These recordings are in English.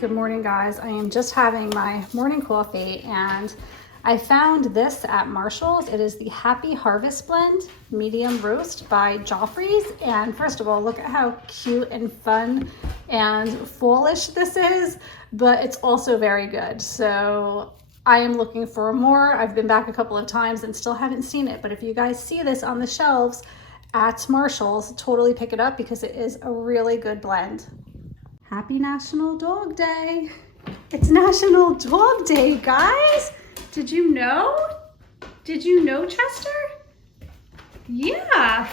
Good morning, guys. I am just having my morning coffee and I found this at Marshall's. It is the Happy Harvest Blend Medium Roast by Joffrey's. And first of all, look at how cute and fun and fallish this is, but it's also very good. So I am looking for more. I've been back a couple of times and still haven't seen it, but if you guys see this on the shelves at Marshall's, totally pick it up because it is a really good blend. Happy National Dog Day. It's National Dog Day, guys. Did you know? Did you know, Chester? Yeah,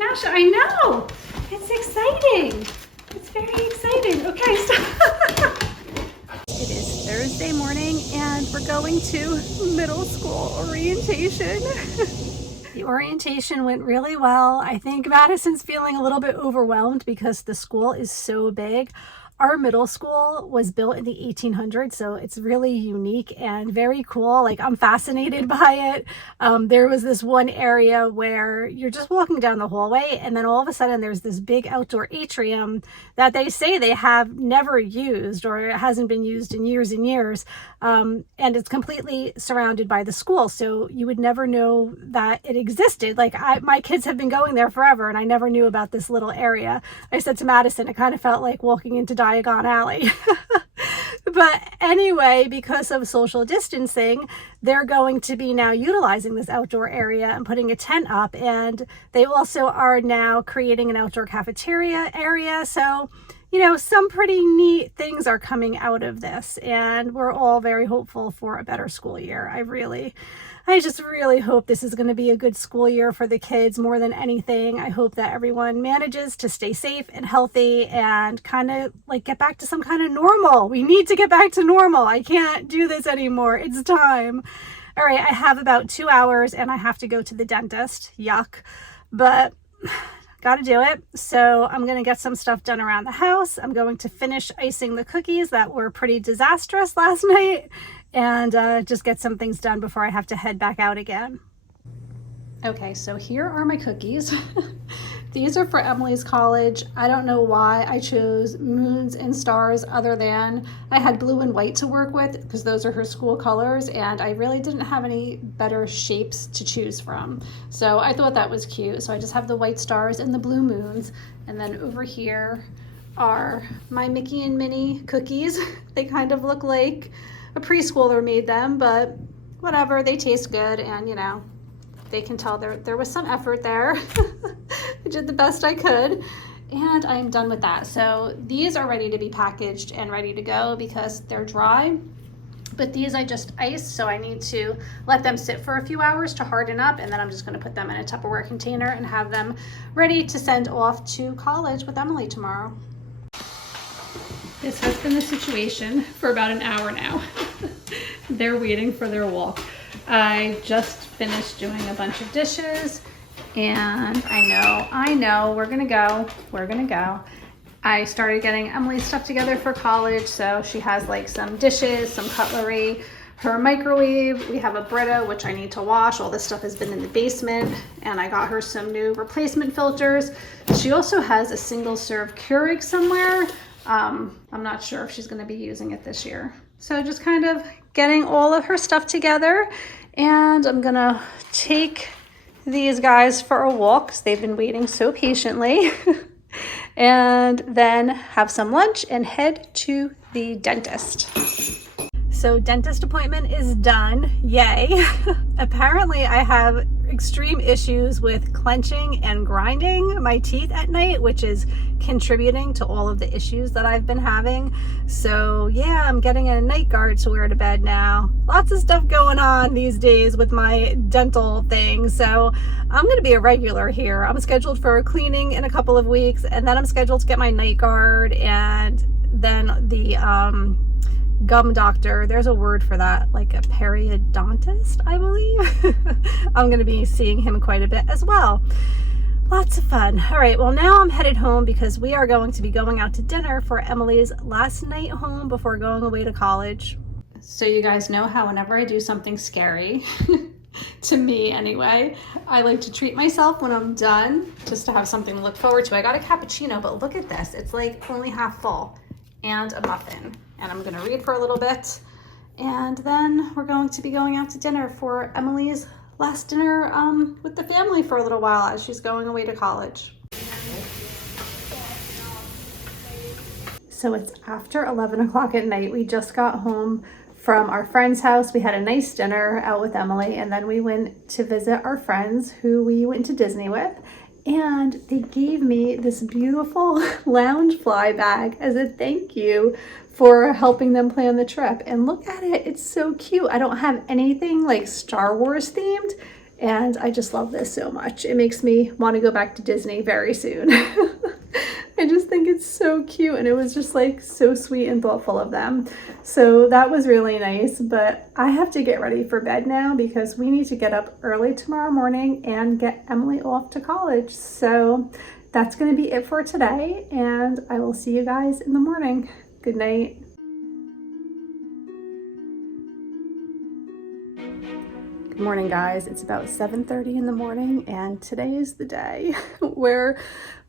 I know. It's exciting. It's very exciting. Okay, so it is Thursday morning and we're going to middle school orientation. The orientation went really well. I think Madison's feeling a little bit overwhelmed because the school is so big. Our middle school was built in the 1800s, so it's really unique and very cool. Like, I'm fascinated by it. There was this one area where you're just walking down the hallway and then all of a sudden there's this big outdoor atrium that they say they have never used, or it hasn't been used in years and years. And it's completely surrounded by the school, so you would never know that it existed. Like, my kids have been going there forever and I never knew about this little area. I said to Madison, it kind of felt like walking into Diagon Alley. But anyway, because of social distancing, they're going to be now utilizing this outdoor area and putting a tent up, and they also are now creating an outdoor cafeteria area. So, you know, some pretty neat things are coming out of this, and we're all very hopeful for a better school year. I just really hope this is going to be a good school year for the kids more than anything. I hope that everyone manages to stay safe and healthy and kind of like get back to some kind of normal. We need to get back to normal. I can't do this anymore. It's time. All right, I have about 2 hours and I have to go to the dentist. Yuck. But got to do it. So I'm going to get some stuff done around the house. I'm going to finish icing the cookies that were pretty disastrous last night, and just get some things done before I have to head back out again. Okay, so here are my cookies. These are for Emily's college. I don't know why I chose moons and stars other than I had blue and white to work with because those are her school colors, and I really didn't have any better shapes to choose from. So I thought that was cute. So I just have the white stars and the blue moons. And then over here are my Mickey and Minnie cookies. They kind of look like a preschooler made them, but whatever, they taste good, and you know, they can tell there was some effort there. I did the best I could, and I'm done with that. So these are ready to be packaged and ready to go because they're dry, but these I just iced, so I need to let them sit for a few hours to harden up, and then I'm just going to put them in a Tupperware container and have them ready to send off to college with Emily tomorrow. This has been the situation for about an hour now. They're waiting for their walk. I just finished doing a bunch of dishes, and I know, we're gonna go. I started getting Emily's stuff together for college, so she has like some dishes, some cutlery, her microwave. We have a Brita, which I need to wash. All this stuff has been in the basement, and I got her some new replacement filters. She also has a single serve Keurig somewhere. I'm not sure if she's going to be using it this year. So just kind of getting all of her stuff together, and I'm going to take these guys for a walk because they've been waiting so patiently, and then have some lunch and head to the dentist. So dentist appointment is done. Yay. Apparently I have extreme issues with clenching and grinding my teeth at night, which is contributing to all of the issues that I've been having. So yeah, I'm getting a night guard to wear to bed now. Lots of stuff going on these days with my dental thing. So I'm going to be a regular here. I'm scheduled for a cleaning in a couple of weeks, and then I'm scheduled to get my night guard, and then the gum doctor. There's a word for that, like a periodontist, I believe. I'm going to be seeing him quite a bit as well. Lots of fun. All right, well, now I'm headed home because we are going to be going out to dinner for Emily's last night home before going away to college. So you guys know how whenever I do something scary, to me anyway. I like to treat myself when I'm done, just to have something to look forward to. I got a cappuccino, but look at this. It's like only half full, and a muffin. And I'm gonna read for a little bit. And then we're going to be going out to dinner for Emily's last dinner with the family for a little while as she's going away to college. So it's after 11 o'clock at night. We just got home from our friend's house. We had a nice dinner out with Emily, and then we went to visit our friends who we went to Disney with, and they gave me this beautiful Loungefly bag as a thank you for helping them plan the trip. And look at it, it's so cute. I don't have anything like Star Wars themed, and I just love this so much. It makes me want to go back to Disney very soon. I just think it's so cute, and it was just like so sweet and thoughtful of them. So that was really nice, but I have to get ready for bed now because we need to get up early tomorrow morning and get Emily off to college. So that's going to be it for today, and I will see you guys in the morning. Good night. Good morning, guys. It's about 7:30 in the morning, and today is the day. We're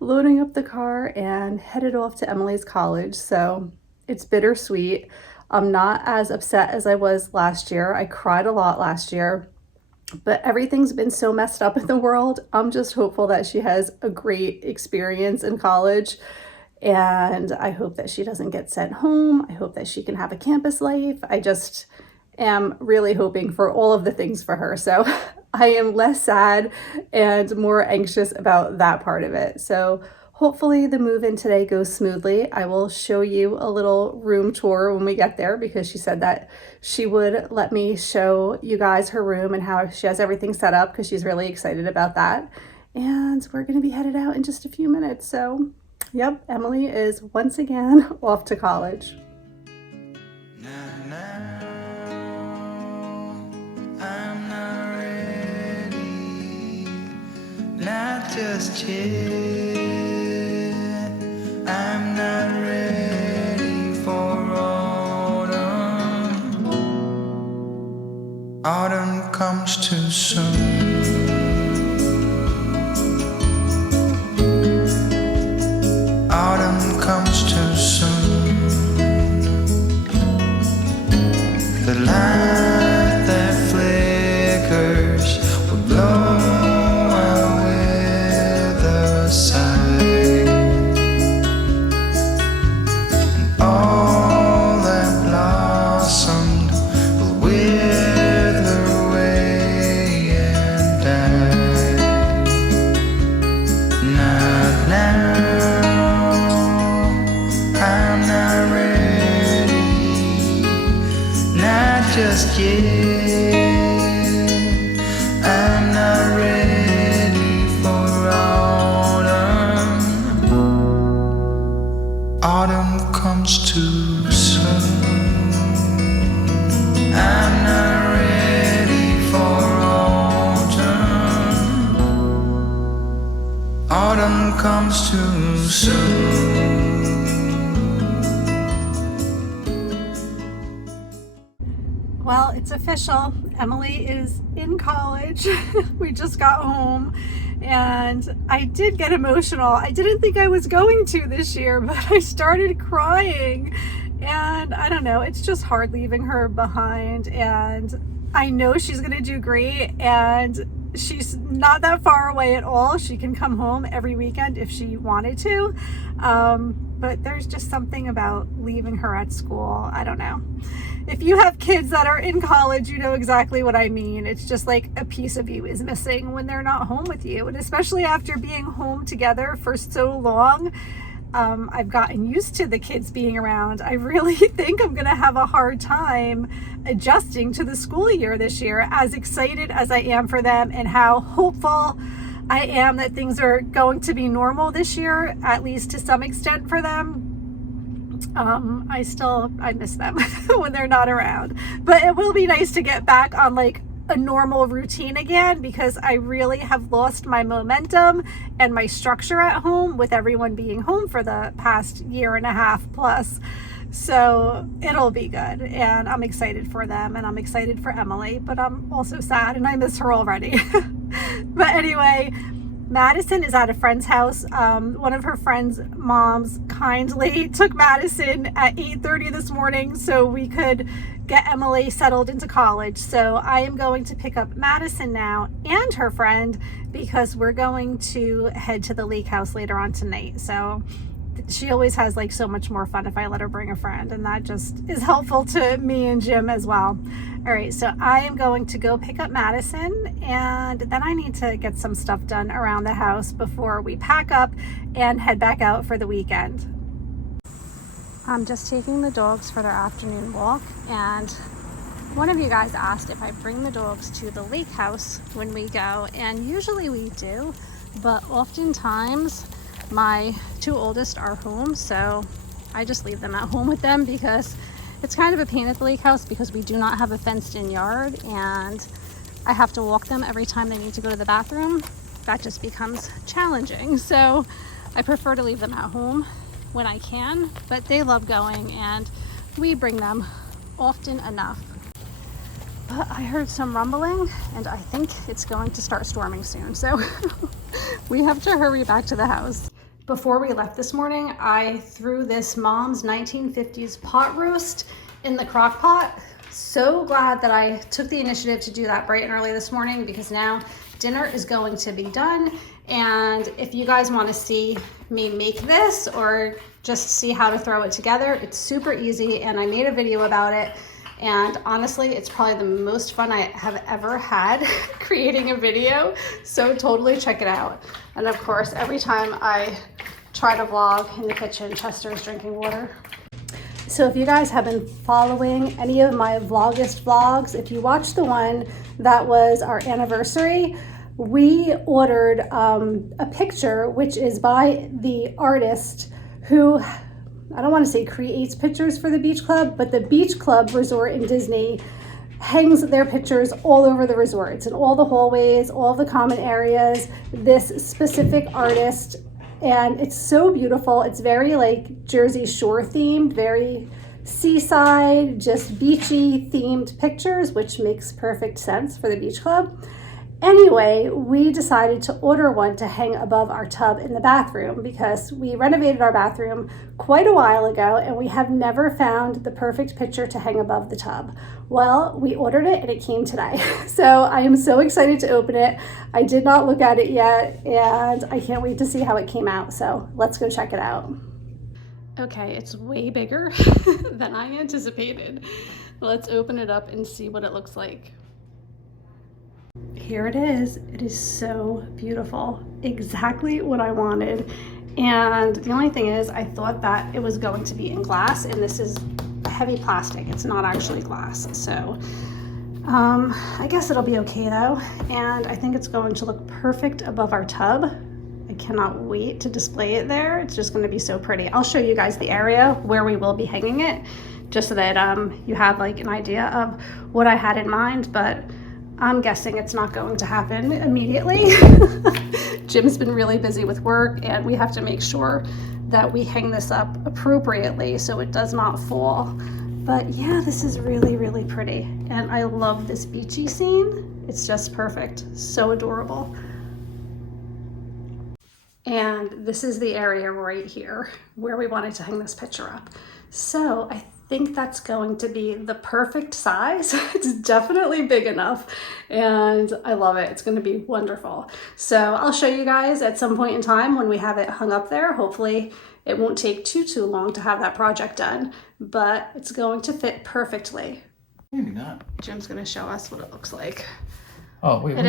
loading up the car and headed off to Emily's college, so it's bittersweet. I'm not as upset as I was last year. I cried a lot last year, but everything's been so messed up in the world. I'm just hopeful that she has a great experience in college, and I hope that she doesn't get sent home. I hope that she can have a campus life. I just am really hoping for all of the things for her. So I am less sad and more anxious about that part of it. So hopefully the move-in today goes smoothly. I will show you a little room tour when we get there because she said that she would let me show you guys her room and how she has everything set up because she's really excited about that. And we're going to be headed out in just a few minutes. So yep, Emily is once again off to college. I'm not ready, not just yet. I'm not ready for autumn. Autumn comes too soon. Autumn comes too soon. The light that flickers will blow away the side, and all that blossomed will wither away and die. Not now, I'm not ready, not just yet. I'm not ready for autumn. Autumn comes too soon. I'm not ready for autumn. Autumn comes too soon. Well, it's official. Emily is in college. We just got home and I did get emotional. I didn't think I was going to this year, but I started crying, and I don't know, it's just hard leaving her behind, and I know she's gonna do great, and she's not that far away at all. She can come home every weekend if she wanted to, but there's just something about leaving her at school. I don't know. If you have kids that are in college, you know exactly what I mean. It's just like a piece of you is missing when they're not home with you. And especially after being home together for so long, I've gotten used to the kids being around. I really think I'm gonna have a hard time adjusting to the school year this year, as excited as I am for them and how hopeful I am that things are going to be normal this year, at least to some extent for them. I miss them when they're not around, but it will be nice to get back on like a normal routine again, because I really have lost my momentum and my structure at home with everyone being home for the past year and a half plus. So it'll be good, and I'm excited for them, and I'm excited for Emily, but I'm also sad and I miss her already. But anyway, Madison is at a friend's house. One of her friend's moms kindly took Madison at 8:30 this morning so we could get Emily settled into college. So I am going to pick up Madison now and her friend because we're going to head to the lake house later on tonight. So she always has like so much more fun if I let her bring a friend, and that just is helpful to me and Jim as well. All right, so I am going to go pick up Madison, and then I need to get some stuff done around the house before we pack up and head back out for the weekend. I'm just taking the dogs for their afternoon walk, and one of you guys asked if I bring the dogs to the lake house when we go, and usually we do, but oftentimes my two oldest are home, so I just leave them at home with them because it's kind of a pain at the lake house because we do not have a fenced in yard, and I have to walk them every time they need to go to the bathroom. That just becomes challenging, so I prefer to leave them at home when I can, but they love going and we bring them often enough. But I heard some rumbling and I think it's going to start storming soon, so we have to hurry back to the house. Before we left this morning, I threw this mom's 1950s pot roast in the crock pot. So glad that I took the initiative to do that bright and early this morning because now dinner is going to be done. And if you guys want to see me make this or just see how to throw it together, it's super easy and I made a video about it. And honestly, it's probably the most fun I have ever had creating a video. So totally check it out. And of course, every time I try to vlog in the kitchen, Chester is drinking water. So if you guys have been following any of my Vlogust vlogs, if you watched the one that was our anniversary, we ordered a picture, which is by the artist who, I don't want to say creates pictures for the beach club, but the beach club resort in Disney hangs their pictures all over the resort. It's in all the hallways, all the common areas, this specific artist, and it's so beautiful. It's very like Jersey Shore themed, very seaside, just beachy themed pictures, which makes perfect sense for the beach club. Anyway, we decided to order one to hang above our tub in the bathroom because we renovated our bathroom quite a while ago and we have never found the perfect picture to hang above the tub. Well, we ordered it and it came today. So I am so excited to open it. I did not look at it yet and I can't wait to see how it came out. So let's go check it out. Okay, it's way bigger than I anticipated. Let's open it up and see what it looks like. Here it is. It is so beautiful. Exactly what I wanted. And the only thing is, I thought that it was going to be in glass, and this is heavy plastic. It's not actually glass. So I guess it'll be okay though. And I think it's going to look perfect above our tub. I cannot wait to display it there. It's just going to be so pretty. I'll show you guys the area where we will be hanging it, just so that you have like an idea of what I had in mind, but I'm guessing it's not going to happen immediately. Jim's been really busy with work and we have to make sure that we hang this up appropriately so it does not fall. But yeah, this is really, really pretty. And I love this beachy scene. It's just perfect. So adorable. And this is the area right here where we wanted to hang this picture up. So I think that's going to be the perfect size. It's definitely big enough and I love it. It's going to be wonderful. So I'll show you guys at some point in time when we have it hung up there. Hopefully it won't take too long to have that project done, but it's going to fit perfectly. Maybe not. Jim's going to show us what it looks like. Oh, wait. It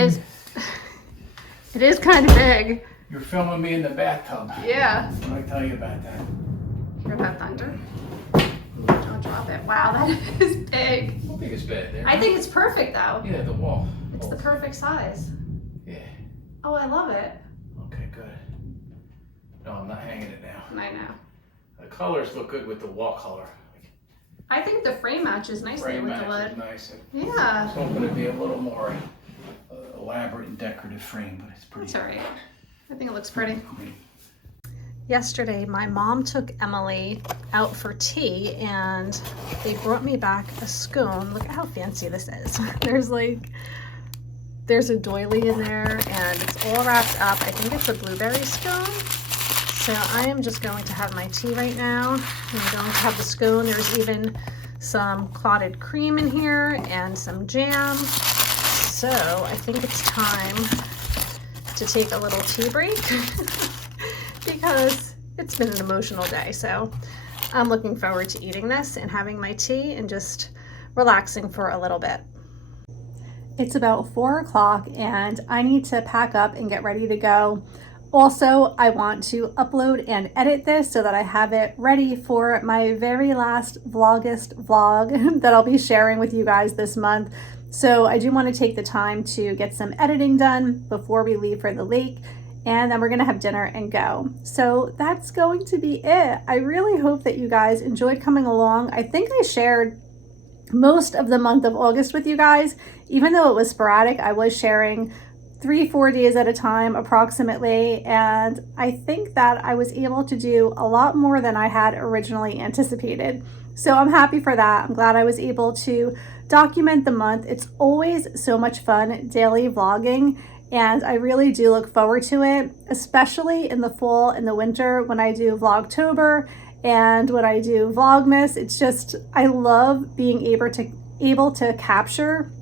is kind of big. You're filming me in the bathtub. Yeah. What did I tell you about that? Hear that thunder? Don't drop it. Wow, that is big. How big is bed there? I think it's perfect though. Yeah, the wall. It's the perfect size. Yeah. Oh, I love it. Okay, good. No, I'm not hanging it now. I know. The colors look good with the wall color. I think the frame matches nicely Frame with the match lid. is nice. Yeah. I was hoping it'd be a little more elaborate and decorative frame, but it's pretty. That's all right. I think it looks pretty. Yesterday, my mom took Emily out for tea and they brought me back a scone. Look at how fancy this is. There's a doily in there and it's all wrapped up. I think it's a blueberry scone. So I am just going to have my tea right now. I'm going to have the scone. There's even some clotted cream in here and some jam. So I think it's time to take a little tea break because it's been an emotional day. So I'm looking forward to eating this and having my tea and just relaxing for a little bit. It's about 4 o'clock and I need to pack up and get ready to go. Also, I want to upload and edit this so that I have it ready for my very last Vlogust vlog that I'll be sharing with you guys this month. So I do want to take the time to get some editing done before we leave for the lake, and then we're going to have dinner and go. So that's going to be it. I really hope that you guys enjoyed coming along. I think I shared most of the month of August with you guys. Even though it was sporadic, I was sharing 3-4 days at a time approximately, and I think that I was able to do a lot more than I had originally anticipated. So I'm happy for that. I'm glad I was able to document the month. It's always so much fun daily vlogging, and I really do look forward to it, especially in the fall and the winter when I do Vlogtober and when I do Vlogmas. It's just, I love being able to capture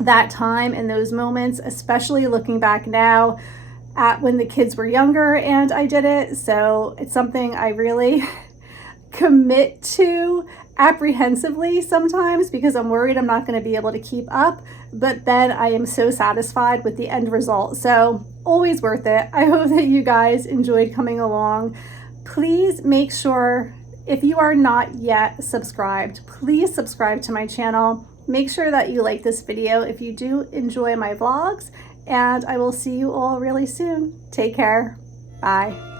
that time and those moments, especially looking back now at when the kids were younger and I did it. So it's something I really commit to apprehensively sometimes because I'm worried I'm not going to be able to keep up, but then I am so satisfied with the end result. So always worth it. I hope that you guys enjoyed coming along. Please make sure, if you are not yet subscribed, please subscribe to my channel. Make sure that you like this video if you do enjoy my vlogs, and I will see you all really soon. Take care. Bye.